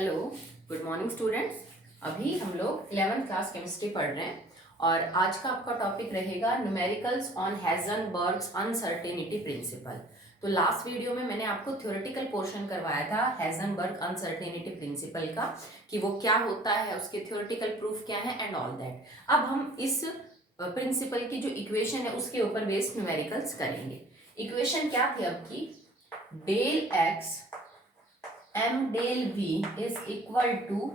Hello, good morning students. अभी हम लोग 11th क्लास केमिस्ट्री पढ़ रहे हैं और आज का आपका टॉपिक रहेगा न्यूमेरिकल्स ऑन हेज़नबर्ग्स अनसर्टेनिटी प्रिंसिपल। तो लास्ट वीडियो में मैंने आपको थ्योरेटिकल पोर्शन करवाया था हेज़नबर्ग अनसर्टेनिटी प्रिंसिपल का, कि वो क्या होता है, उसके थ्योरेटिकल प्रूफ क्या है एंड ऑल दैट। अब हम इस प्रिंसिपल की जो इक्वेशन है उसके ऊपर बेस्ड न्यूमेरिकल्स करेंगे। इक्वेशन क्या थी अब की, del x m del we is equal to,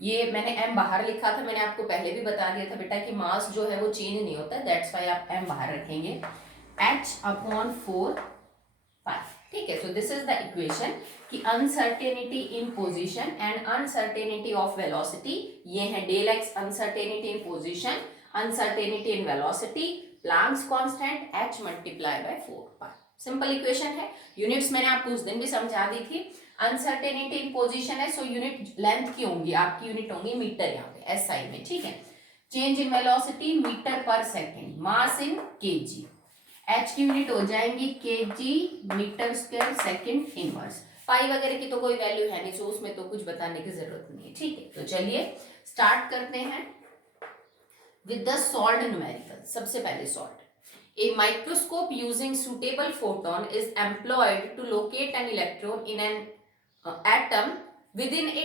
ये मैंने एम बाहर लिखा था, मैंने आपको पहले भी बता दिया था बेटा कि मास जो है वो चेंज नहीं होता, दैट्स वाई आप एम बाहर रखेंगे, एच अपॉन 4 पाई। ठीक है, so this is the equation कि uncertainty in position and uncertainty of velocity, ये है del x uncertainty in position, uncertainty in velocity, Planck's constant h multiply by 4 pi. Simple equation है। Units मैंने आपको उस दिन भी समझा दी थी। अनसर्टेनिटी इन पोजीशन है, सो यूनिट लेंथ की होंगी, आपकी यूनिट होंगी मीटर यहाँ पे एसआई में। ठीक है, चेंज इन वेलोसिटी मीटर पर second, mass in kg, h की यूनिट हो जाएंगी KG metre square second inverse. Pi वगैरह की तो कोई वैल्यू है नहीं, सो उसमें तो कुछ बताने की जरूरत नहीं है। ठीक है, तो चलिए स्टार्ट करते हैं विद द सॉल्व्ड न्यूमेरिकल। सबसे पहले solve, a microscope using suitable photon is employed to locate an electron in an atom within a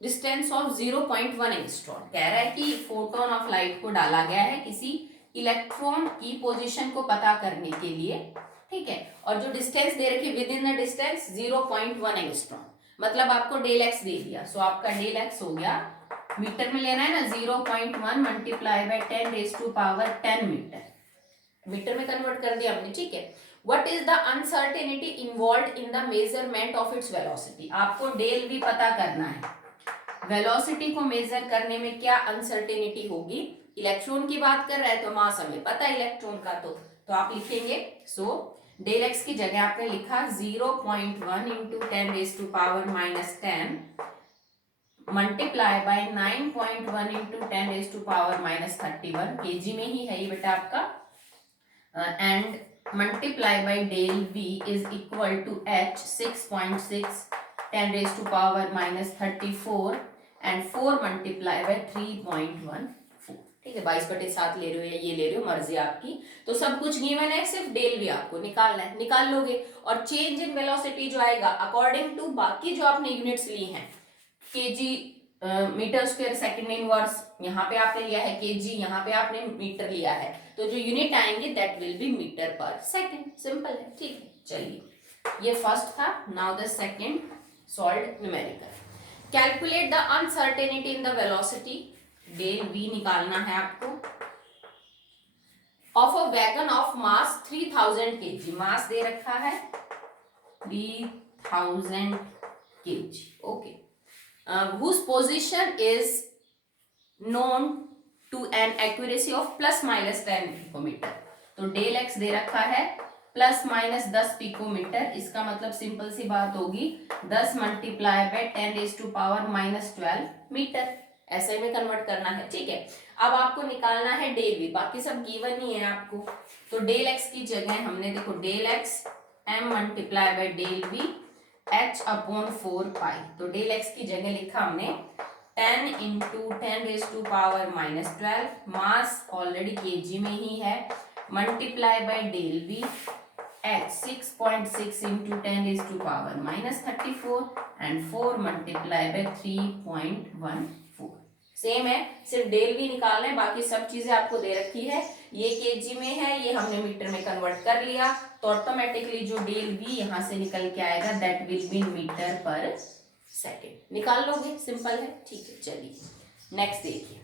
distance of 0.1 angstrom। कह रहा है कि फोटोन ऑफ लाइट को डाला गया है किसी इलेक्ट्रॉन की पोजीशन को पता करने के लिए। ठीक है, और जो डिस्टेंस दे रखी with in the distance 0.1 angstrom, मतलब आपको डेल एक्स दे दिया, सो आपका डेल एक्स हो गया, मीटर में लेना है ना, 0.1 multiply by 10 raise to power 10 metre, metre में कन्वर्ट कर दिया हमने। ठीक है, what is the uncertainty involved in the measurement of its velocity, आपको डेल भी पता करना है, वेलोसिटी को मेजर करने में क्या अनसर्टेनिटी होगी। इलेक्ट्रॉन की बात कर रहा है तो मास हमें पता है इलेक्ट्रॉन का, तो आप लिखेंगे, सो डेल एक्स की जगह आपने लिखा 0.1 into 10 raise to power -10 multiply by 9.1 into 10 raise to power -31, KG में ही है ये बेटा आपका, and multiply by del v is equal to h 6.6 10 raised to power -34 and 4 multiply by 3.14। ठीक है, 22/7 ले रहे हो या ये ले रहे हो, मर्जी आपकी। तो सब कुछ गिवन है, सिर्फ डेल वी आपको निकालना है, निकाल लोगे। और चेंज इन वेलोसिटी जो आएगा अकॉर्डिंग टू बाकी जो आपने यूनिट्स ली हैं, KG metre square second inverse, यहाँ पे आपने लिया है केजी, यहाँ पे आपने मीटर लिया है, तो जो यूनिट आएंगे that will be metre per second. Simple है। ठीक है, चलिए ये फर्स्ट था। Now the second solved numerical, calculate the uncertainty in the velocity, del v निकालना है आपको, of a wagon of mass 3000 kg, mass दे रखा है 3000 kg। Okay, whose position is known to an accuracy of ±10 picometre. तो del x दे रखा है ±10 पिकोमीटर, इसका मतलब सिंपल सी बात होगी 10 multiply by 10 raise to power -12 metre, ऐसे में कन्वर्ट करना है। ठीक है, अब आपको निकालना है डेल वी, बाकी सब गिवन ही है आपको। तो डेल एक्स की जगह हमने देखो del x m multiply by del v h upon 4 pi, तो डेल एक्स की जगह लिखा हमने 10 into 10 raise to power -12, mass already KG में ही है, multiply by del v h 6.6 into 10 raise to power -34 and 4 multiply by 3.14। Same है, सिर्फ डेल वी निकालना है, बाकी सब चीजें आपको दे रखी है। ये केजी में है, ये हमने मीटर में कन्वर्ट कर लिया, तो ऑटोमेटिकली जो डेल वी यहां से निकल के आएगा दैट विल बी मीटर पर सेकेंड। निकाल लोगे, सिंपल है। ठीक है, चलिए नेक्स्ट देखिए,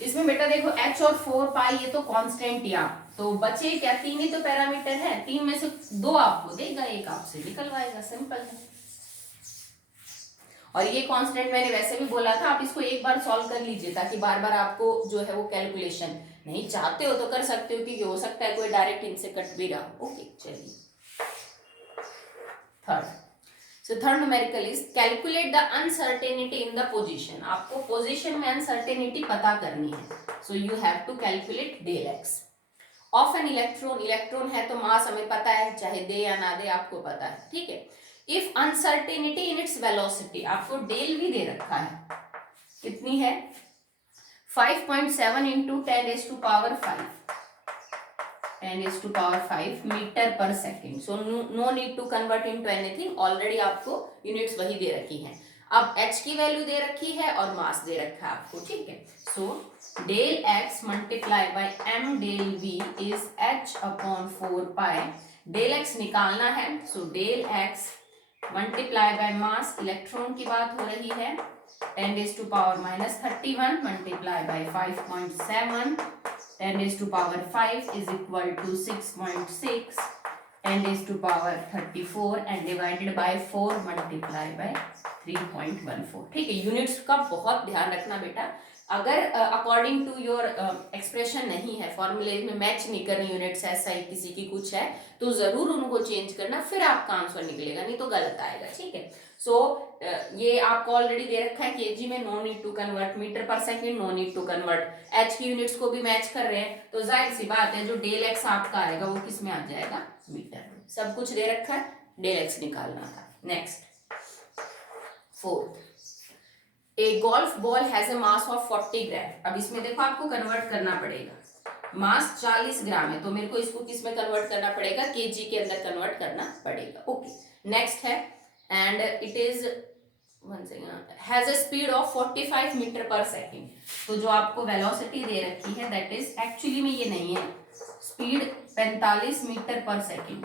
इसमें बेटा देखो h और 4 पाई ये तो कांस्टेंट ही, आप तो बचे क्या, 3 ही तो पैरामीटर है, 3 में से 2 आपको देगा, एक आपसे निकलवाएगा, सिंपल है। और ये कांस्टेंट मैंने वैसे भी बोला था, आप इसको एक बार सॉल्व कर लीजिए ताकि बार बार आपको जो है वो कैलकुलेशन नहीं चाहते हो तो कर सकते हो, क्योंकि हो सकता है कोई डायरेक्ट इनसे कट भी रहा। ओके, चलिए third, so third numerical is calculate the uncertainty in the position, आपको पोजीशन में अनसर्टेनिटी पता करनी है, so you have to calculate del x of an electron, electron है तो मास हमें पता है, चाहे दे या ना दे आपको पता है। ठीक है, if uncertainty in its velocity, आपको डेल भी दे रखा है, कितनी है 5.7 इंटू 10⁵ मीटर पर second. So no need to convert into anything, already आपको यूनिट्स वही दे रखी हैं। अब h की वैल्यू दे रखी है और मास दे रखा है आपको, ठीक है। So del x multiply by m del v is h/4 del x निकालना है। So del x multiply by mass, electron की बात हो रही है, 10⁻31 multiply by 5.7, 10⁵ is equal to 6.6, 10⁻34 and divided by 4 multiply by 3.14। ठीक है, यूनिट्स का बहुत ध्यान रखना बेटा। अगर अकॉर्डिंग टू योर एक्सप्रेशन नहीं है, फॉर्मूले में मैच नहीं कर रही यूनिट्स, ऐसा ही किसी की कुछ है तो जरूर उनको चेंज करना, फिर आपका आंसर निकलेगा, नहीं तो गलत आएगा, ठीक है। सो ये आपको ऑलरेडी दे रखा है केजी में, no need to convert, metre per second no need to convert, h की यूनिट्स को भी मैच कर रहे हैं, तो जाहिर सी बात है जो डेल एक्स आपका आएगा वो किस में आ जाएगा, मीटर में। सब कुछ दे रखा है, डेल एक्स निकालना था। Next, fourth, A golf ball has a mass of 40 ग्राम। अब इसमें देखो आपको कन्वर्ट करना पड़ेगा, मास 40 ग्राम है तो मेरे को इसको किस में कन्वर्ट करना पड़ेगा, केजी के अंदर कन्वर्ट करना पड़ेगा। ओके, नेक्स्ट है, and it is has a speed of 45 metre पर सेकेंड। तो जो आपको वेलोसिटी दे रखी है दैट इज, एक्चुअली में ये नहीं है, स्पीड 45 मीटर पर second.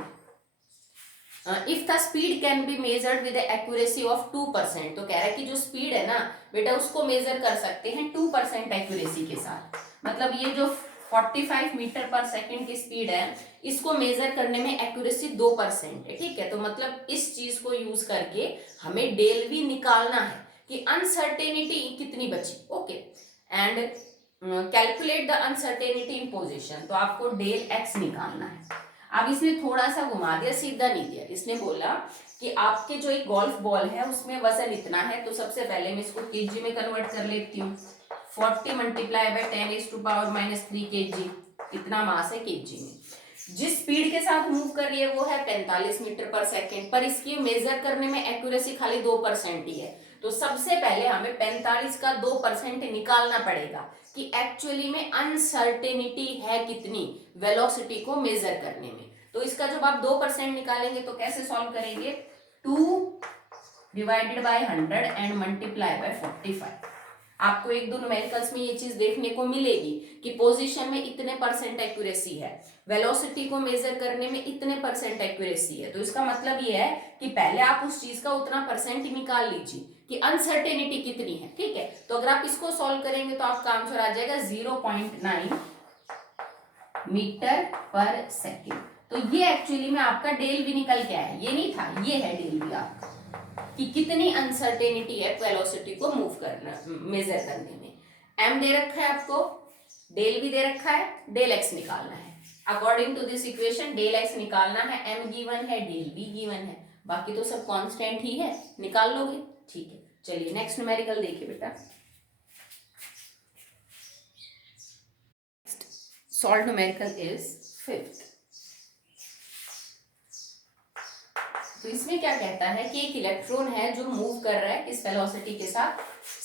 If the speed can be measured with accuracy of 2%, तो कह रहा है कि जो स्पीड है ना बेटा उसको मेजर कर सकते हैं 2% एक्यूरेसी के साथ। मतलब ये जो 45 मीटर पर सेकंड की स्पीड है इसको मेजर करने में एक्यूरेसी 2% है, ठीक है। तो मतलब इस चीज को यूज करके हमें डेल वी निकालना है कि अनसर्टेनिटी कितनी बची। Okay, and calculate the uncertainty in position, तो आपको डेल एक्स निकालना है। अब इसने थोड़ा सा घुमा दिया, सीधा नहीं दिया, इसने बोला कि आपके जो एक गोल्फ बॉल है उसमें वजन इतना है, तो सबसे पहले मैं इसको केजी में कन्वर्ट कर लेती हूँ। 40 मल्टीप्लाई बाय 10⁻³ kg, कितना मास है केजी में। जिस स्पीड के साथ मूव कर रही है वो है 45 मीटर पर सेकेंड, पर इसकी मेजर करने में एक्यूरेसी खाली 2% ही है। तो सबसे पहले हमें 45 का 2% निकालना पड़ेगा कि एक्चुअली में अनसर्टेनिटी है कितनी वेलोसिटी को मेजर करने में। तो इसका जब आप 2% निकालेंगे तो कैसे सॉल्व करेंगे, 2 divided by 100 and multiply by 45। आपको एक दो न्यूमेरिकल्स में ये चीज देखने को मिलेगी कि पोजीशन में इतने % एक्यूरेसी है, वेलोसिटी को मेजर करने में इतने % एक्यूरेसी है। तो इसका मतलब ये है कि पहले आप उस चीज का उतना % निकाल लीजिए कि अनसर्टेनिटी कितनी है, ठीक है। तो अगर आप इसको सॉल्व करेंगे तो आपका आंसर आ जाएगा 0.9 मीटर पर सेकेंड। तो ये एक्चुअली में आपका डेल वी निकल के आया, ये नहीं था, ये है डेल वी आपका कि कितनी अनसर्टेनिटी है वेलोसिटी को मूव करना, मेजर करने में। m दे रखा है आपको, डेल भी दे रखा है, डेल x निकालना है। According to this equation del x निकालना है, m गिवन है, डेल v गिवन है, बाकी तो सब कांस्टेंट ही है, निकाल लोगे, ठीक है। चलिए नेक्स्ट न्यूमेरिकल देखिए बेटा, सॉल्व न्यूमेरिकल इज 5th। तो इसमें क्या कहता है कि एक इलेक्ट्रॉन है जो मूव कर रहा है इस वेलोसिटी के साथ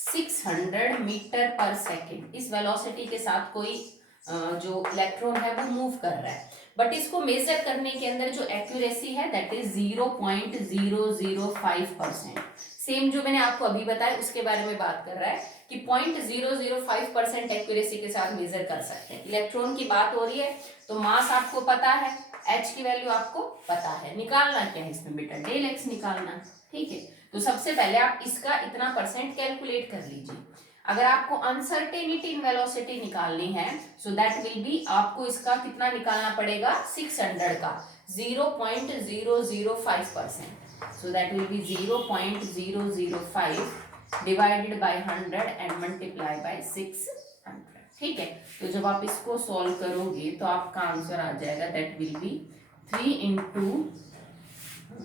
600 मीटर पर सेकेंड। इस वेलोसिटी के साथ कोई जो इलेक्ट्रॉन है वो मूव कर रहा है, बट इसको मेजर करने के अंदर जो एक्यूरेसी है दैट इज 0.005%। सेम जो मैंने आपको अभी बताया उसके बारे में बात कर रहा है कि 0.005% एक्यूरेसी के साथ मेजर कर सकते हैं। इलेक्ट्रॉन की बात हो रही है तो मास आपको पता है, h की वैल्यू आपको पता है, निकालना क्या है इसमें बेटा, डेल x निकालना है, ठीक है। तो सबसे पहले आप इसका इतना % कैलकुलेट कर लीजिए। अगर आपको अनसर्टेनिटी इन वेलोसिटी निकालनी है सो दैट विल बी, आपको इसका कितना निकालना पड़ेगा, 600 का 0.005%, सो that will B 0.005 divided by 100 and multiply by 600, ठीक है। तो जब आप इसको सॉल्व करोगे तो आपका आंसर आ जाएगा दैट विल बी 3 इंटू,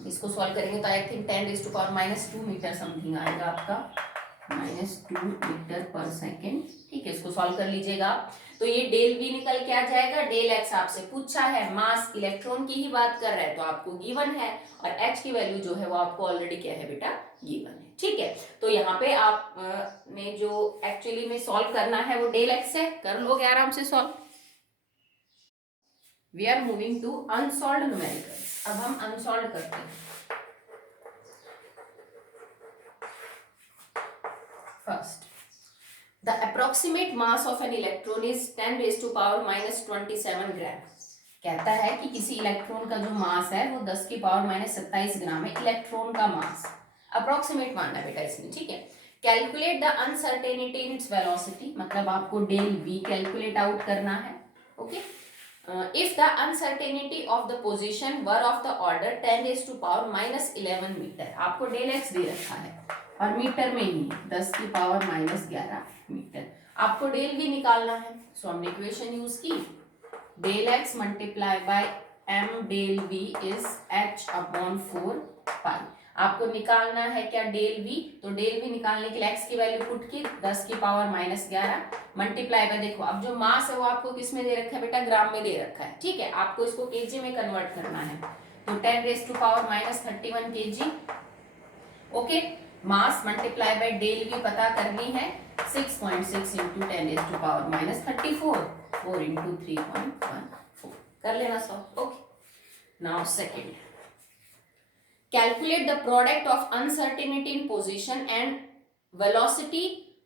इसको सॉल्व करेंगे तो आई थिंक 10⁻² मीटर समथिंग आएगा आपका, -2 मीटर पर सेकेंड। ठीक है, इसको सॉल्व कर लीजिएगा। तो ये डेल वी निकल के आ जाएगा। डेल एक्स आपसे पूछा है, मास इलेक्ट्रॉन की ही बात कर रहा है तो आपको गिवन है, और एच की वैल्यू जो है वो आपको ऑलरेडी क्या है बेटा, गिवन है। ठीक है, तो यहाँ पे आप ने जो एक्चुअली में सॉल्व करना है वो डेल एक्स है, कर लोगे आराम से solve. We are moving to unsolved numericals. अब हम अनसॉल्व करते हैं। First, the approximate mass of an electron is 10 raised to power minus 27 ग्राम। कहता है कि किसी इलेक्ट्रॉन का जो मास है वो 10 की पावर माइनस 27 ग्राम है। इलेक्ट्रॉन का मास अप्रोक्सीमेट मानना है बेटा इसमें। ठीक है, calculate the uncertainty in its velocity, मतलब आपको डेल वी कैलकुलेट आउट करना है। Okay, if the uncertainty of the position were of the order 10 raise to power minus 11 metre. आपको डेल एक्स दे रखा है और मीटर में ही 10 की पावर माइनस 11 मीटर। आपको डेल वी निकालना है, सो हमने इक्वेशन यूज की, del x multiply by M del we is H upon 4 पाई। आपको निकालना है क्या, डेल वी। तो डेल वी निकालने के लिए एक्स की वैल्यू पुट की 10 की पावर माइनस 11 मल्टीप्लाई बाय, देखो अब जो मास है वो आपको किस में दे रखा है बेटा, ग्राम में दे रखा है। ठीक है, आपको इसको केजी में कन्वर्ट करना है, तो 10 raise to power minus 31 KG. Okay, mass multiply by del V पता करनी है, 6.6 into 10 raise to power minus 34, 4 into 3.14। कर लेना solve. Okay, now second, calculate the product of uncertainty in position and velocity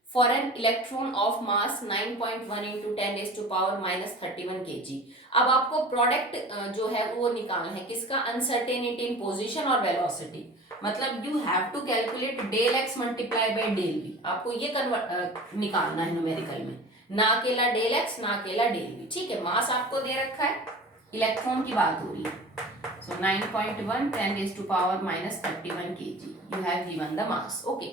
for an electron of mass 9.1 into 10 raise to power minus 31 KG. अब आपको product जो है वो निकालना है, किसका, अनसर्टेनिटी इन पोजीशन और वेलोसिटी। मतलब you have to calculate del x multiply by del we. आपको ये निकालना है न्यूमेरिकल में, ना अकेला डेल एक्स ना अकेला डेल वी। ठीक है, मास आपको दे रखा है, इलेक्ट्रॉन की बात हो रही है, so 9.1 10 raise to power minus 31 kg you have given the mass. Okay,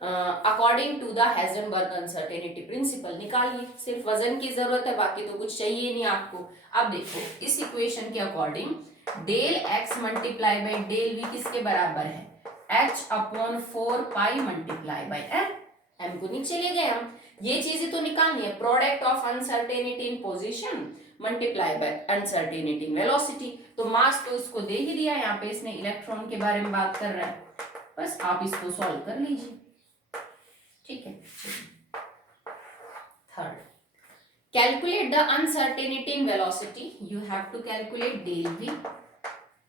according to the Heisenberg uncertainty principle निकालिए। सिर्फ वजन की जरूरत है, बाकी तो कुछ चाहिए नहीं आपको। अब देखो इस इक्वेशन के according del x multiply by del V किसके बराबर है, H upon 4 pi multiply by M. M को नीचे ले गए हम, ये चीजें तो निकालनी है, product of uncertainty in position multiply by uncertainty in velocity. तो मास तो इसको दे ही दिया, यहाँ पे इसने इलेक्ट्रॉन के बारे में बात कर रहा है, बस आप इसको सॉल्व कर लीजिए। ठीक है, third, calculate the uncertainty in velocity, you have to calculate del V.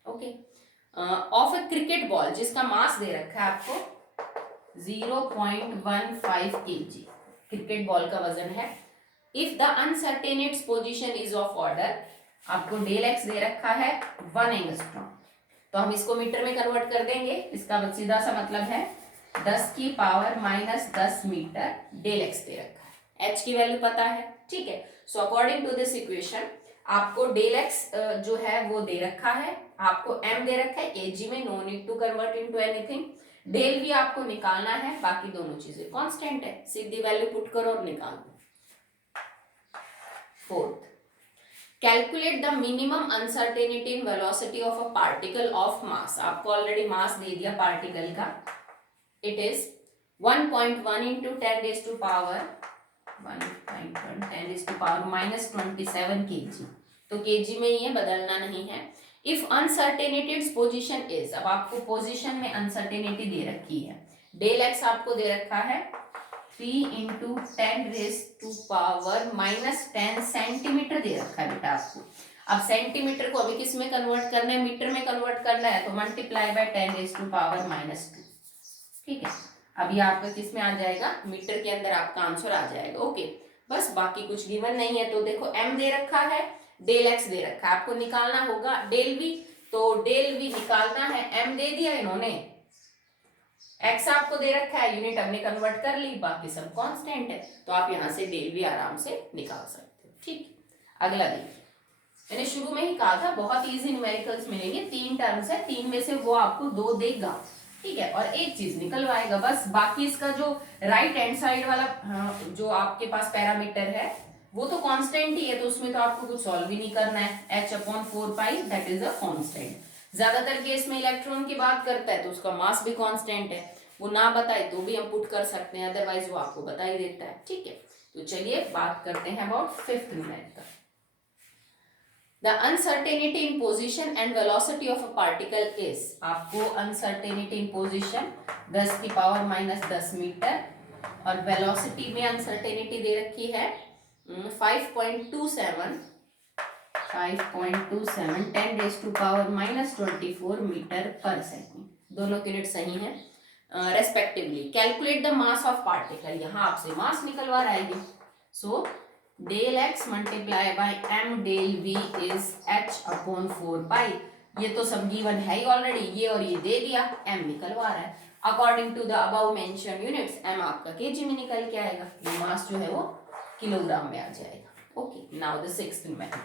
Okay, of a cricket ball जिसका मास दे रखा है आपको 0.15 kg, क्रिकेट बॉल का वजन है। If the uncertainty position is of order, आपको डेल एक्स दे रखा है 1 एंगस्ट्रॉम, तो हम इसको मीटर में कन्वर्ट कर देंगे। इसका सीधा सा मतलब है 10 की power minus 10 metre del x दे रखा है, एच की वैल्यू पता है। ठीक है, so according to this equation आपको डेल एक्स जो है वो दे रखा है, आपको एम दे रखा है केजी में, no need to convert into anything. Del भी आपको निकालना है, बाकी दोनों चीजें कांस्टेंट है, सीधी वैल्यू पुट करो और निकाल दो। Fourth, calculate the minimum uncertainty in velocity of a particle of mass. आपको ऑलरेडी मास दे दिया पार्टिकल का, it is 1.1 into 10 raise to power 1.1 10 raise to power minus 27 kg। तो केजी में ही है, बदलना नहीं है। If uncertainty it's position is, अब आपको पोजीशन में अनसर्टेनिटी दे रखी है, डेल एक्स आपको दे रखा है 3 into 10 raise to power minus 10 centimetre दे रखा है बेटा आपको। अब सेंटीमीटर को अभी किस में कन्वर्ट करना है, मीटर में कन्वर्ट करना है, तो multiply by 10 raise to power minus 2। ठीक है, अभी आपका किस में आ जाएगा, मीटर के अंदर आपका आंसर आ जाएगा। ओके, बस बाकी कुछ गिवन नहीं है। तो देखो एम दे रखा है, डेल एक्स दे रखा है, आपको निकालना होगा डेल वी, तो डेल वी निकालना है, एम दे दिया इन्होंने, एक्स आपको दे रखा है, यूनिट हमने कन्वर्ट कर ली, बाकी सब कांस्टेंट है, तो आप यहां से डेल वी आराम से निकाल सकते हो। ठीक, अगला देखिए, मैंने शुरू में ही कहा था बहुत इजी न्यूमेरिकल्स मिलेंगे, 3 टर्म्स है, 3 में से वो आपको 2 देगा। ठीक है, और एक चीज निकलवाएगा बस, बाकी इसका जो राइट हैंड साइड वाला जो आपके पास पैरामीटर है वो तो कांस्टेंट ही है, तो उसमें तो आपको कुछ सॉल्व भी नहीं करना है। h upon 4 pi that is a constant. ज्यादातर केस में इलेक्ट्रॉन की बात करता है तो उसका मास भी कांस्टेंट है, वो ना बताए तो भी हम पुट कर सकते हैं, अदरवाइज वो आपको बता ही देता है, ठीक है। तो चलिए बात करते हैं about fifth numerical. The uncertainty in position and velocity of a particle is, आपको uncertainty in position 10 की पावर माइनस 10 मीटर और velocity में uncertainty दे रखी है 5.27 10 raise to power minus 24 metre पर सेकेंड, दोनों यूनिट सही है respectively. Calculate the mass of particle, यहाँ आपसे मास निकलवा रहा है, so del x multiply by M del we is h upon 4 pi, ये तो सब गिवन है ही ऑलरेडी, ये और ये दे दिया, m निकलवा रहा है। According to the above mention units, m आपका केजी में निकल के आएगा, ये मास जो है वो किलोग्राम में आ जाएगा। Okay, now the sixth method,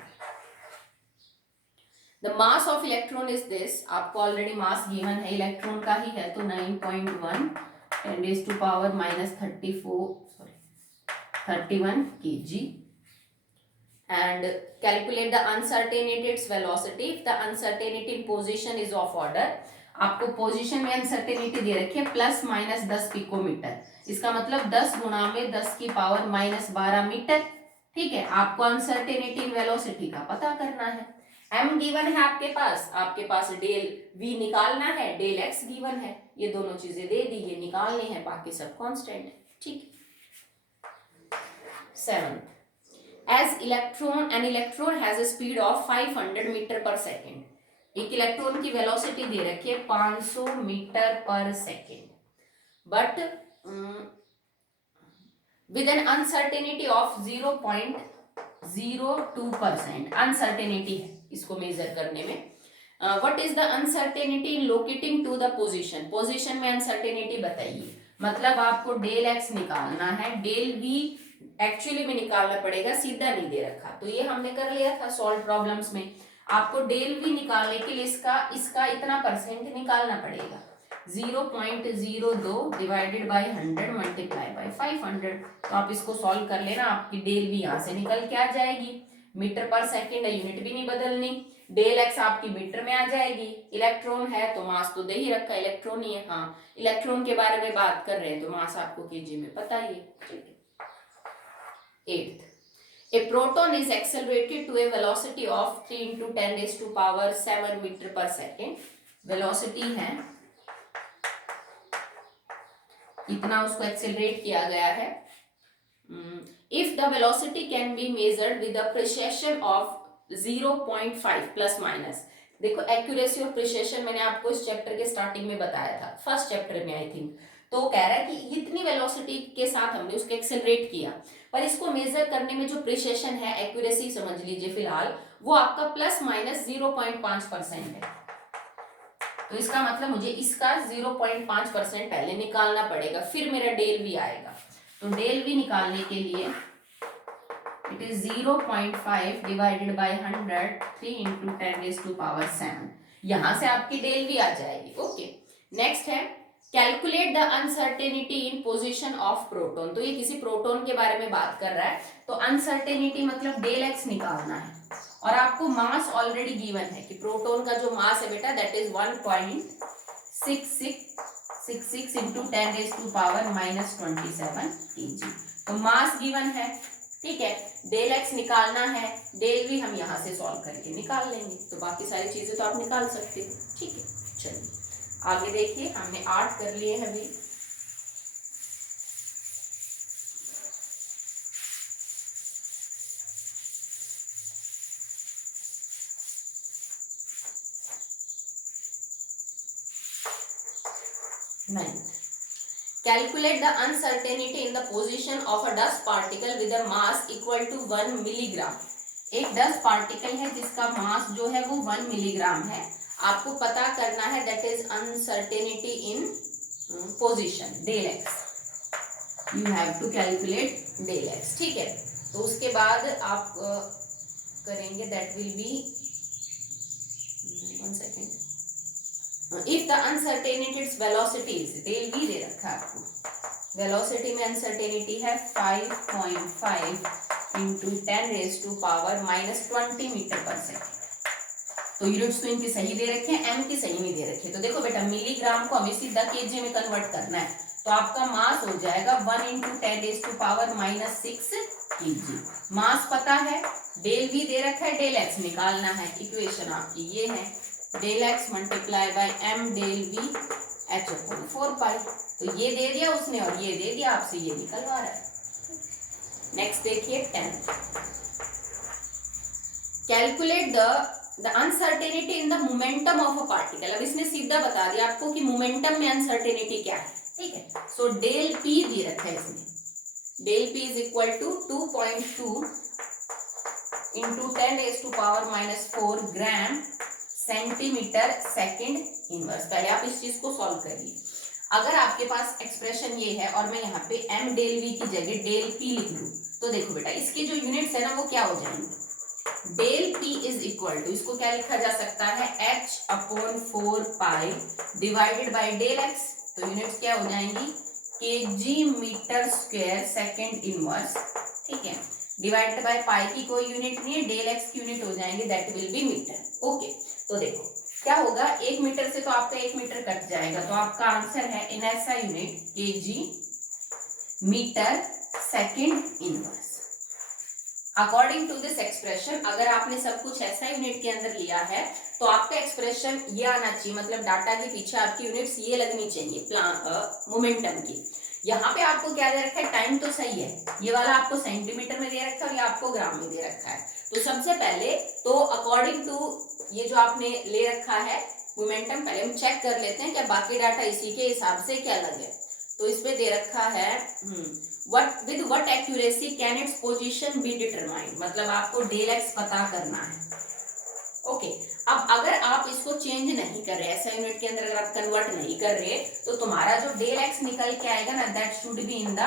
the mass of electron is this, आपको ऑलरेडी मास गिवन है इलेक्ट्रॉन का ही है, तो 9.1 10 raise to power minus 31 kg, and calculate the uncertainty its velocity if the uncertainty in position is of order, आपको position में uncertainty दे रखी है प्लस माइनस 10 पिकोमीटर, इसका मतलब 10 गुणा में 10 की पावर माइनस 12 मीटर, ठीक है। आपको अनसर्टेनिटी इन वेलोसिटी का पता करना है, m गिवन है आपके पास डेल v निकालना है, डेल x गिवन है, ये दोनों चीजें दे दी, ये निकालनी है, बाकी सब कांस्टेंट है, ठीक। 7. As an electron has a speed of 500 metre पर सेकेंड, एक इलेक्ट्रॉन की वेलोसिटी दे रखी है 500 मीटर पर second, but with an uncertainty of 0.02%, uncertainty है इसको मेजर करने में। What is the uncertainty in locating to the position, position में अनसर्टेनिटी बताइए, मतलब आपको डेल एक्स निकालना है, डेल वी एक्चुअली में निकालना पड़ेगा, सीधा नहीं दे रखा, तो ये हमने कर लिया था सॉल्व प्रॉब्लम्स में। आपको डेल वी निकालने के लिए इसका इतना परसेंट निकालना पड़ेगा, 0.02 डिवाइडेड बाय 100 मल्टीप्लाई बाय 500, तो आप इसको सॉल्व कर लेना, आपकी डेल वी यहाँ से निकल के आ जाएगी, मीटर पर सेकेंड है, यूनिट भी नहीं बदलनी, डेल एक्स आपकी मीटर में आ जाएगी, इलेक्ट्रॉन है तो मास तो दे ही रखा, इलेक्ट्रॉन ही है, हाँ इलेक्ट्रॉन के बारे में बात कर रहे हैं तो मास आपको केजी में पता ही है, ठीक है। 8th, a proton is accelerated to a velocity of 3 into 10 raised to power 7 meter per second, velocity है इतना, उसको एक्सेलरेट किया गया है। if the velocity can be measured with the precision of 0.5 plus minus, देखो एक्यूरेसी और precision मैंने आपको इस चैप्टर के स्टार्टिंग में बताया था, फर्स्ट चैप्टर में आई थिंक, तो कह रहा है कि इतनी वेलोसिटी के साथ हमने उसको एक्सेलरेट किया, पर इसको मेजर करने में जो प्रिसिशन है, एक्यूरेसी समझ लीजिए फिलहाल, वो आपका प्लस माइनस 0.5% है, तो इसका मतलब मुझे इसका 0.5% पहले निकालना पड़ेगा, फिर मेरा डेल वी आएगा, तो डेल वी निकालने के लिए it is 0.5 divided by 100 3 into 10 raised to power 7, यहां से आपकी डेल वी आ जाएगी। ओके, नेक्स्ट है calculate the uncertainty in position of proton, तो ये किसी प्रोटॉन के बारे में बात कर रहा है, तो अनसर्टेनिटी मतलब डेल एक्स निकालना है, और आपको मास ऑलरेडी गिवन है कि प्रोटॉन का जो मास है बेटा that is 1.6666 into 10 raised to power minus 27 kg, तो मास गिवन है, ठीक है, डेल एक्स निकालना है, डेल वी हम यहाँ से सॉल्व करके निकाल लेंगे, तो बाकी सारी चीजें तो आप निकाल सकते हो, ठीक है। चलिए आगे देखिए, हमने 8 कर लिए हैं अभी। Calculate the uncertainty in the position of a dust particle with a mass equal to 1 milligram, एक डस्ट पार्टिकल है जिसका मास जो है वो 1 मिलीग्राम है, आपको पता करना है that is uncertainty in position del x, you have to calculate del x, ठीक है। तो उसके बाद आप करेंगे that will be 1 second, if the uncertainty its velocity is, del v दे रखा है आपको, वेलोसिटी में अनसर्टेनिटी है 5.5 into 10 raised to power minus 20 metre पर सेकेंड, तो यूनिट्स तो इनकी सही दे रखे हैं, एम की सही नहीं दे रखे। तो देखो बेटा मिलीग्राम को हमें सीधा केजी में कन्वर्ट करना है, तो आपका मास हो जाएगा 1 × 10⁻⁻6 केजी। मास पता है, डेल वी दे रखा है, डेल एक्स निकालना है। इक्वेशन आपकी ये है, del x multiply by M del V h/4 तो ये दे दिया उसने और ये दे दिया, आपसे ये निकलवा रहा है। नेक्स्ट देखिए 10th, calculate the uncertainty in the momentum of a particle. अब इसने सीधा बता दिया आपको कि मोमेंटम में अनसर्टेनिटी क्या है, ठीक है। सो डेल पी दे रखा है इसने, del P is equal to 2.2 × 10⁻⁻4 gram centimetre second inverse. पहले आप इस चीज को सॉल्व करिए। अगर आपके पास एक्सप्रेशन ये है और मैं यहाँ पे m डेल v की जगह डेल p लिख लूं, तो देखो बेटा इसके जो यूनिट्स है ना वो क्या हो जाएंगे, del p is equal to, इसको क्या लिखा जा सकता है, h/4 divided by del x। तो यूनिट्स क्या हो जाएंगी, KG metre square second inverse, ठीक है, डिवाइडेड बाय पाई की कोई यूनिट नहीं है, डेल x की यूनिट हो जाएंगे, that will be metre. Okay, तो देखो क्या होगा, 1 मीटर से तो आपका 1 मीटर कट जाएगा, तो आपका आंसर है इन ऐसा unit KG metre second inverse. According to this expression, अगर आपने सब कुछ ऐसा यूनिट के अंदर लिया है तो आपका एक्सप्रेशन ये आना चाहिए, मतलब डाटा के पीछे आपकी यूनिट्स ये लगनी चाहिए प्लान मोमेंटम की। यहाँ पे आपको क्या दे रखा है, टाइम तो सही है, ये वाला आपको सेंटीमीटर में दे रखा है और ये आपको ग्राम में दे रखा है। तो सबसे पहले तो अकॉर्डिंग टू ये जो आपने ले रखा है मोमेंटम, पहले हम चेक कर लेते हैं क्या बाकी डाटा इसी के हिसाब से क्या लगे। तो इस पे दे रखा है with what accuracy can its position be determined, मतलब आपको डेल एक्स पता करना है। ओके, अब अगर आप इसको चेंज नहीं कर रहे, ऐसा यूनिट के अंदर अगर आप कन्वर्ट नहीं कर रहे, तो तुम्हारा जो डेल एक्स निकल के आएगा ना, that should be in the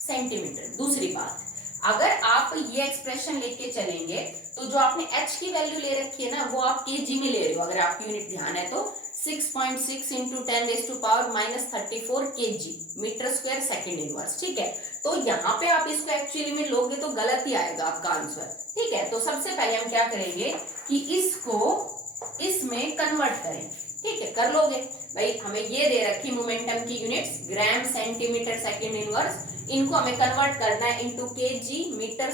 centimetre. दूसरी बात, अगर आप ये एक्सप्रेशन लेके चलेंगे तो जो आपने h की वैल्यू ले रखी है ना वो आप केजी में ले रहे हो, अगर आपकी यूनिट ध्यान है तो 6.6 × 10⁻34 KG metre square second inverse, ठीक है। तो यहाँ पे आप इसको एक्चुअली में लोगे तो गलत ही आएगा आपका आंसर, ठीक है। तो सबसे पहले हम क्या करेंगे कि इसको इसमें कन्वर्ट करें, ठीक है, कर लोगे भाई। हमें ये दे रखी मोमेंटम की units gram centimetre second inverse, इनको हमें कन्वर्ट करना है into KG metre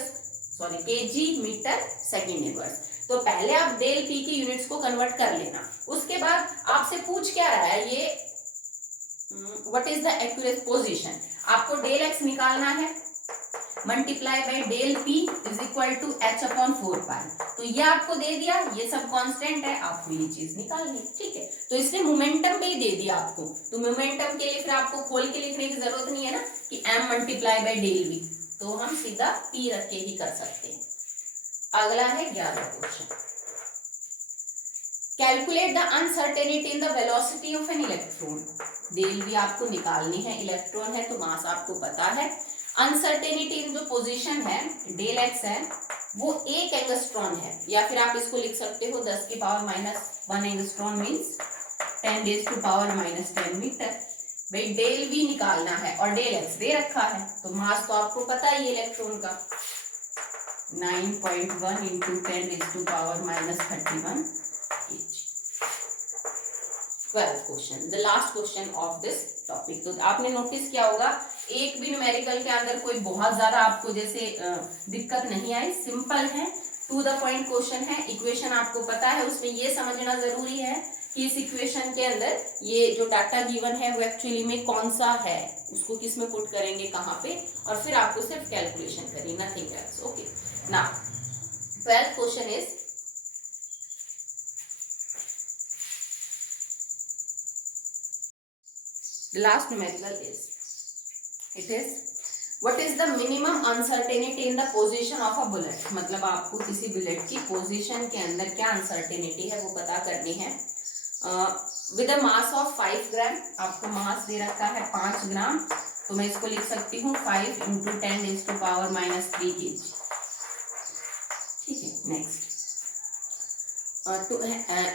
second inverse. तो पहले आप डेल पी की यूनिट्स को कन्वर्ट कर लेना, उसके बाद आपसे पूछ क्या रहा है ये what is the accurate position, आपको डेल एक्स निकालना है multiply by del P is equal to h/4 तो ये आपको दे दिया, ये सब कांस्टेंट है, आपको ये चीज निकालनी, ठीक है। तो इसने मोमेंटम में ही दे दिया आपको, तो मोमेंटम के लिए फिर आपको खोल के लिखने की जरूरत नहीं है ना कि m multiply by del V, तो हम सीधा p रख के ही कर सकते हैं। अगला है 11वां question, calculate the uncertainty in the velocity of an electron. Del we आपको निकालनी है, इलेक्ट्रॉन है तो मास आपको पता है। अनसर्टेनिटी इन जो पोजीशन है डेल एक्स है वो 1 एंगस्ट्रॉन है, या फिर आप इसको लिख सकते हो 10⁻⁻1 एंगस्ट्रॉन मींस 10⁻⁻10 मीटर। भाई डेल वी निकालना है और डेल एक्स दे रखा है, तो मास तो आपको पता ही है इलेक्ट्रॉन का 9.1 × 10⁻31 kg। 12th question, the last question of this topic. तो आपने नोटिस किया होगा एक भी न्यूमेरिकल के अंदर कोई बहुत ज्यादा आपको जैसे दिक्कत नहीं आई, सिंपल है, टू द पॉइंट क्वेश्चन है। इक्वेशन आपको पता है, उसमें ये समझना जरूरी है कि इस इक्वेशन के अंदर ये जो डाटा गिवन है वो एक्चुअली में कौन सा है, उसको किस में पुट करेंगे, कहाँ पे, और फिर आपको सिर्फ कैलकुलेशन करनी, nothing else. Okay, now 12th question is the last numerical is, it is what is the minimum uncertainty in the position of a bullet, मतलब आपको किसी बुलेट की पोजीशन के अंदर क्या अनसर्टेनिटी है वो पता करनी है। विद अ मास ऑफ 5 ग्राम, आपको मास दे रखा है 5 ग्राम, तो मैं इसको लिख सकती हूँ 5 × 10⁻³ kg, ठीक है। Next,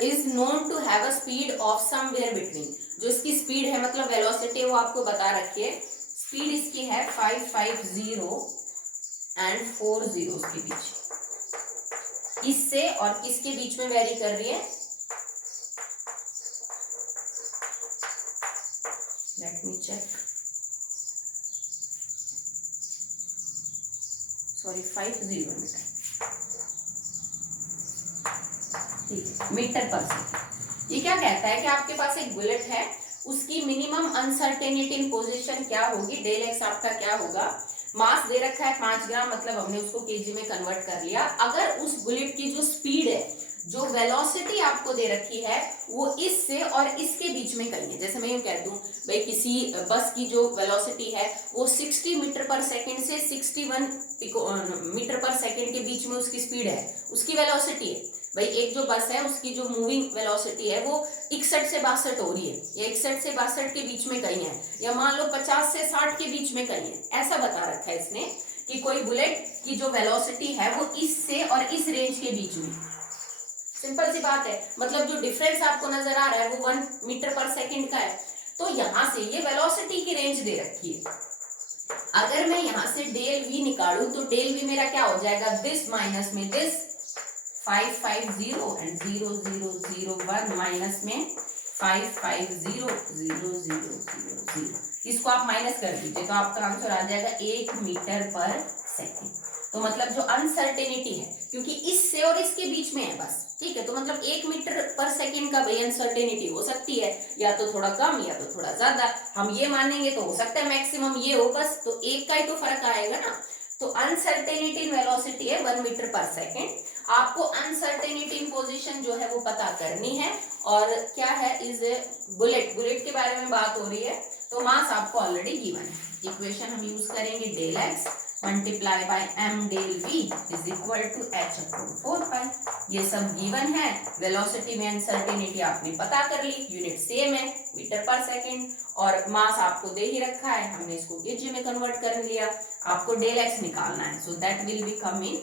is known to have a speed of somewhere between, जो इसकी स्पीड है मतलब वेलोसिटी वो आपको बता रखी है, स्पीड इसकी है 550 and 40 के बीच, इससे और किसके बीच में वेरी कर रही है, let me check, sorry 50 metre, ठीक है, मीटर पर सेकेंड। ये क्या कहता है कि आपके पास एक बुलेट है, उसकी मिनिमम अनसर्टेनिटी इन पोजीशन क्या होगी, डेल एक्स आपका क्या होगा, मास दे रखा है 5 ग्राम, मतलब हमने उसको केजी में कन्वर्ट कर लिया। अगर उस बुलेट की जो स्पीड है, जो वेलोसिटी आपको दे रखी है, वो इससे और इसके बीच में कहीं है। जैसे मैं यूं कह दूं भाई किसी बस की जो वेलोसिटी है वो 60 मीटर पर सेकंड से 61 मीटर पर सेकंड के बीच में उसकी स्पीड है, उसकी वेलोसिटी है। भाई एक जो बस है उसकी जो मूविंग वेलोसिटी है वो 61 से 62 हो रही है, या 61 से 62 के बीच में कहीं है, या मान लो 50 से 60 के बीच में कहीं है। ऐसा बता रखा है इसने कि कोई बुलेट की जो वेलोसिटी है वो इससे और इस रेंज के बीच में। सिंपल सी बात है, मतलब जो डिफरेंस आपको नजर आ रहा है वो 1 मीटर पर सेकंड का है। तो यहां से ये वेलोसिटी की रेंज दे रखी है। अगर मैं यहां से डेल वी निकालूं तो डेल वी मेरा क्या हो जाएगा, दिस माइनस में दिस, 550 एंड 0001 माइनस में 550 इसको आप माइनस कर दीजिए तो आपका आंसर आ जाएगा 1 मीटर पर सेकंड। तो मतलब जो अनसर्टेनिटी है, क्योंकि इससे और इसके बीच में है बस, ठीक है, तो मतलब 1 मीटर पर सेकंड का भाई अनसर्टेनिटी हो सकती है या तो थोड़ा कम या तो थोड़ा ज्यादा। हम ये मानेंगे तो हो सकता है मैक्सिमम ये हो बस, तो एक का ही तो फर्क आएगा ना। तो अनसर्टेनिटी इन वेलोसिटी है 1 मीटर पर सेकंड। आपको अनसर्टेनिटी इन पोजीशन जो है वो पता करनी है। और क्या है, इज बुलेट, बुलेट के बारे में बात हो रही है, तो मास आपको ऑलरेडी गिवन है। इक्वेशन हम यूज करेंगे del x multiply by M del we is equal to H upon 4 pi. ये सब गिवन है। वेलोसिटी में अनसर्टेनिटी आपने पता कर ली, यूनिट सेम है मीटर पर सेकंड, और मास आपको दे ही रखा है, हमने इसको केजी में कन्वर्ट कर लिया। आपको डेल एक्स निकालना है, so that will be come in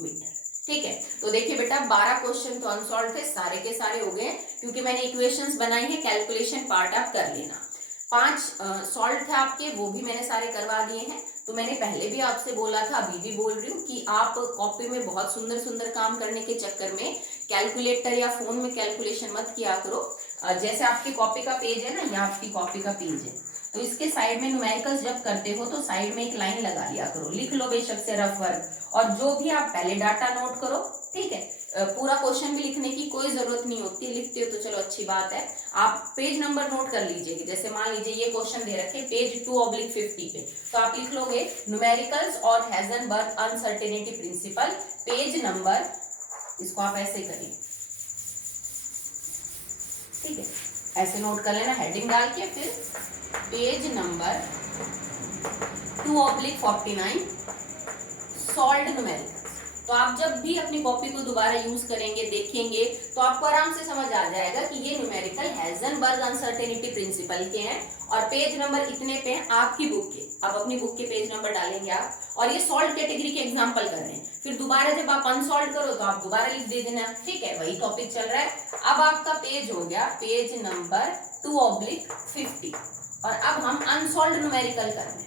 metre. ठीक है, तो देखिए बेटा 12 क्वेश्चन तो अनसॉल्व थे, सारे के सारे हो गए क्योंकि मैंने इक्वेशंस बनाई है। कैलकुलेशन पार्ट आप कर लेना। 5 सॉल्व थे आपके, वो भी मैंने सारे करवा दिए हैं। तो मैंने पहले भी आपसे बोला था, अभी भी बोल रही हूँ कि आप कॉपी में बहुत सुंदर सुंदर काम करने के चक्कर में कैलकुलेटर या फोन में कैलकुलेशन मत किया करो। जैसे आपकी कॉपी का पेज है ना, ये आपकी कॉपी का पेज है, तो इसके साइड में न्यूमेरिकल्स जब करते हो तो साइड में एक लाइन लगा लिया करो, लिख लो बेशक से रफ वर्क, और जो भी आप पहले डाटा नोट करो, ठीक है। पूरा क्वेश्चन भी लिखने की कोई जरूरत नहीं होती, लिखते हो तो चलो अच्छी बात है। आप पेज नंबर नोट कर लीजिए, जैसे मान लीजिए ये क्वेश्चन दे रखे पेज 2/50 पे, तो आप लिख लोगे न्यूमेरिकल्स और Heisenberg uncertainty principle, page number, इसको आप ऐसे करिए, ठीक है, ऐसे नोट कर लेना हेडिंग डाल के, फिर पेज नंबर 2/49 सॉल्व्ड न्यूमेरिकल्स। तो आप जब भी अपनी कॉपी को दोबारा यूज करेंगे, देखेंगे, तो आपको आराम से समझ आ जाएगा कि ये न्यूमेरिकल हेजनबर्ग अनसर्टेनिटी प्रिंसिपल के हैं और पेज नंबर इतने पे हैं आपकी बुक के। आप अपनी बुक के पेज नंबर डालेंगे आप, और ये सॉल्व कैटेगरी के एग्जांपल कर रहे हैं। फिर दोबारा जब आप अनसॉल्व करो तो आप दोबारा लिख दे देना, ठीक है, वही टॉपिक चल रहा है। अब आपका पेज हो गया पेज नंबर 2/50, और अब हम अनसॉल्व न्यूमेरिकल कर रहे हैं।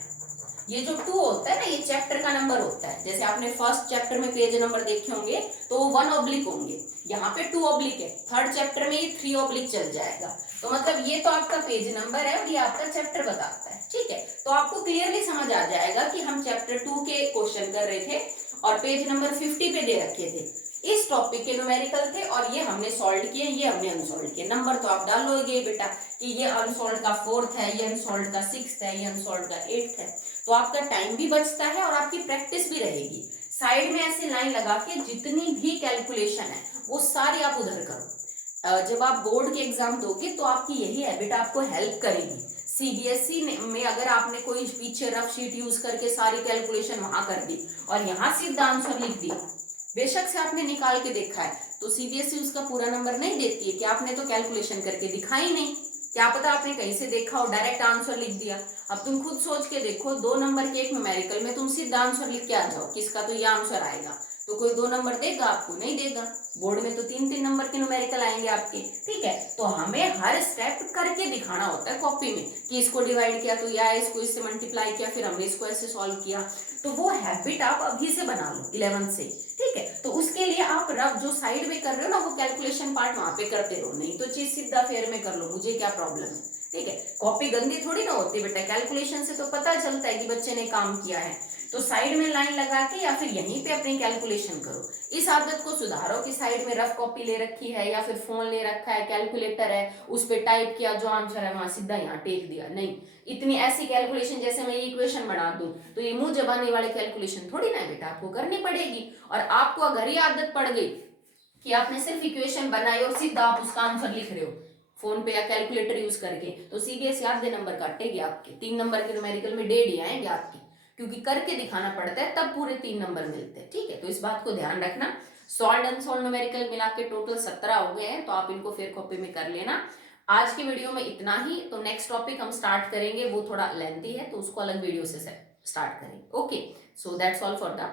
ये जो 2 होता है ना, ये चैप्टर का नंबर होता है। जैसे आपने फर्स्ट चैप्टर में पेज नंबर देखे होंगे तो वो 1 होंगे, यहाँ पे 2 है। थर्ड चैप्टर में ये 3 चल जाएगा। तो मतलब ये तो आपका पेज नंबर है और ये आपका चैप्टर बताता है, ठीक है। तो आपको क्लियरली समझ आ जाएगा कि हम चैप्टर 2 के क्वेश्चन कर रहे थे और पेज नंबर 50 पे दे रखे थे, इस टॉपिक के न्यूमेरिकल थे, और ये हमने सॉल्व किए, ये हमने अनसॉल्व किए। नंबर तो आप डाल लोगे बेटा कि ये अनसॉल्व का 4th है, ये अनसॉल्व का 6th है, ये अनसॉल्व का 8th है। तो आपका टाइम भी बचता है और आपकी प्रैक्टिस भी रहेगी। साइड में ऐसे लाइन लगा के जितनी भी कैलकुलेशन है वो सारी आप उधर करो। जब आप बोर्ड के एग्जाम दोगे तो आपकी यही हैबिट आपको हेल्प करेगी। सीबीएसई में अगर आपने कोई पीछे रफ शीट यूज करके सारी कैलकुलेशन वहां कर दी और यहाँ सीधा आंसर लिख दिया, बेशक से आपने निकाल के देखा है, तो सीबीएसई उसका पूरा नंबर नहीं देती है कि आपने तो कैलकुलेशन करके दिखा ही नहीं, क्या पता आपने कहीं से देखा और डायरेक्ट आंसर लिख दिया। अब तुम खुद सोच के देखो, 2 नंबर के एक न्यूमेरिकल में तुम सीधा आंसर लिख के आ जाओ, किसका तो ये आंसर आएगा, तो कोई 2 नंबर देगा आपको? नहीं देगा। बोर्ड में तो 3-3 नंबर के न्यूमेरिकल आएंगे आपके, ठीक है। तो हमें हर स्टेप करके दिखाना होता है कॉपी में कि इसको डिवाइड किया तो ये आया, इसको इससे मल्टीप्लाई किया, फिर हमने इसको ऐसे सॉल्व किया। तो वो हैबिट आप अभी से बना लो 11th से, ठीक है। तो उसके लिए आप रफ जो साइड में कर रहे हो ना वो कैलकुलेशन पार्ट वहां पे करते रहो, नहीं तो चीज सीधा फेयर में कर लो, मुझे क्या प्रॉब्लम है, ठीक है। कॉपी गंदी थोड़ी ना होती बेटा, कैलकुलेशन से तो पता चलता है कि बच्चे ने काम किया है। तो साइड में लाइन लगा के या फिर यहीं पे अपनी कैलकुलेशन करो। इस आदत को सुधारो कि साइड में रफ कॉपी ले रखी है या फिर फोन ले रखा है, कैलकुलेटर है, उस पर टाइप किया, जो आंसर है वहां सीधा यहाँ टेक दिया, नहीं। इतनी ऐसी कैलकुलेशन जैसे मैं ये इक्वेशन बना दूं तो ये मुंह जबाने वाली कैलकुलेशन थोड़ी ना बेटा, आपको करनी पड़ेगी। और आपको अगर ये आदत पड़ गई कि आपने सिर्फ इक्वेशन बनाई और सीधा आप उसका आंसर लिख रहे हो फोन पे या कैलकुलेटर यूज करके, तो सीबीएसई आधे नंबर काटेगी आपके, 3 नंबर के न्यूमेरिकल में 1.5 ही आएंगे आपकी, क्योंकि करके दिखाना पड़ता है तब पूरे 3 नंबर मिलते हैं, ठीक है। तो इस बात को ध्यान रखना। सॉल्व अनसॉल्व न्यूमेरिकल मिला के टोटल 17 हो गए हैं, तो आप इनको फिर कॉपी में कर लेना। आज की वीडियो में इतना ही। तो नेक्स्ट टॉपिक हम स्टार्ट करेंगे, वो थोड़ा लेंथी है तो उसको अलग वीडियो से स्टार्ट करेंगे। Okay, so that's all for the